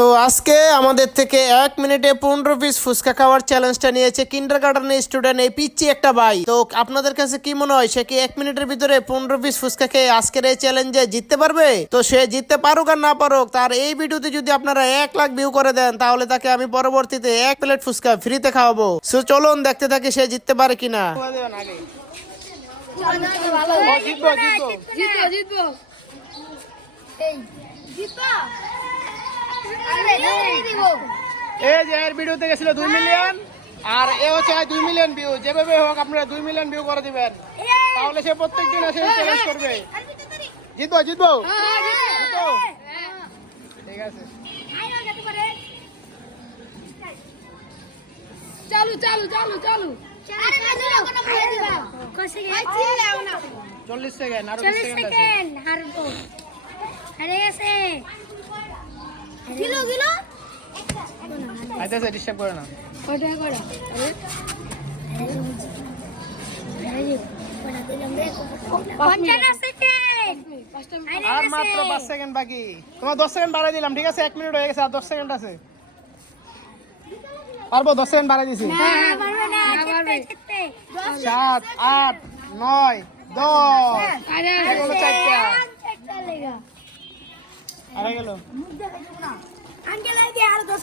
তো আজকে আমাদের থেকে এক মিনিটে পনেরো পিস ফুচকা খাওয়ার চ্যালেঞ্জটা নিয়েছে কিন্ডার গার্ডেনের স্টুডেন্ট এই পিচ্ছি একটা ভাই। তো আপনাদের কাছে কি মনে হয় সে কি এক মিনিটের ভিতরে পনেরো পিস ফুচকা খেয়ে আজকের এই চ্যালেঞ্জে জিততে পারবে? তো সে জিততে পারুক আর না পারুক তার এই ভিডিওতে যদি আপনারা এক লাখ ভিউ করে দেন তাহলে তাকে আমি পরবর্তীতে এক প্লেট ফুচকা ফ্রিতে খাওয়াবো। সো চলুন দেখতে থাকি সে জিততে পারে কিনা। জিতবো জিতবো জিতবো। আরে এই যে এর ভিডিওতে গেছিল দুই মিলিয়ন আর এ হচ্ছে দুই মিলিয়ন ভিউ যেভাবে হোক আপনারা দুই মিলিয়ন ভিউ করে দিবেন। তাহলে সে প্রত্যেক দিন এসে চ্যালেঞ্জ করবে। জিতবো জিতবো? জিতবো? ঠিক আছে। চালু চালু চালু চালু। চল্লিশ সেকেন্ড আরও বিশ 40 সেকেন্ড আছে। সেকেন্ড হারবো। হারে গেছে কিলো কিলো আইতেছে ডিস্টার্ব করে না। কটা কটা আর। মাত্র পাঁচ সেকেন্ড বাকি। তোমার দশ সেকেন্ড বাড়াই দিলাম ঠিক আছে? এক মিনিট হয়ে গেছে আর দশ সেকেন্ড আছে। পারব? দশ সেকেন্ড বাড়াই দিছি। পারবে না পারবে। সাত আট নয় দশ। আরে গেল। আর দশ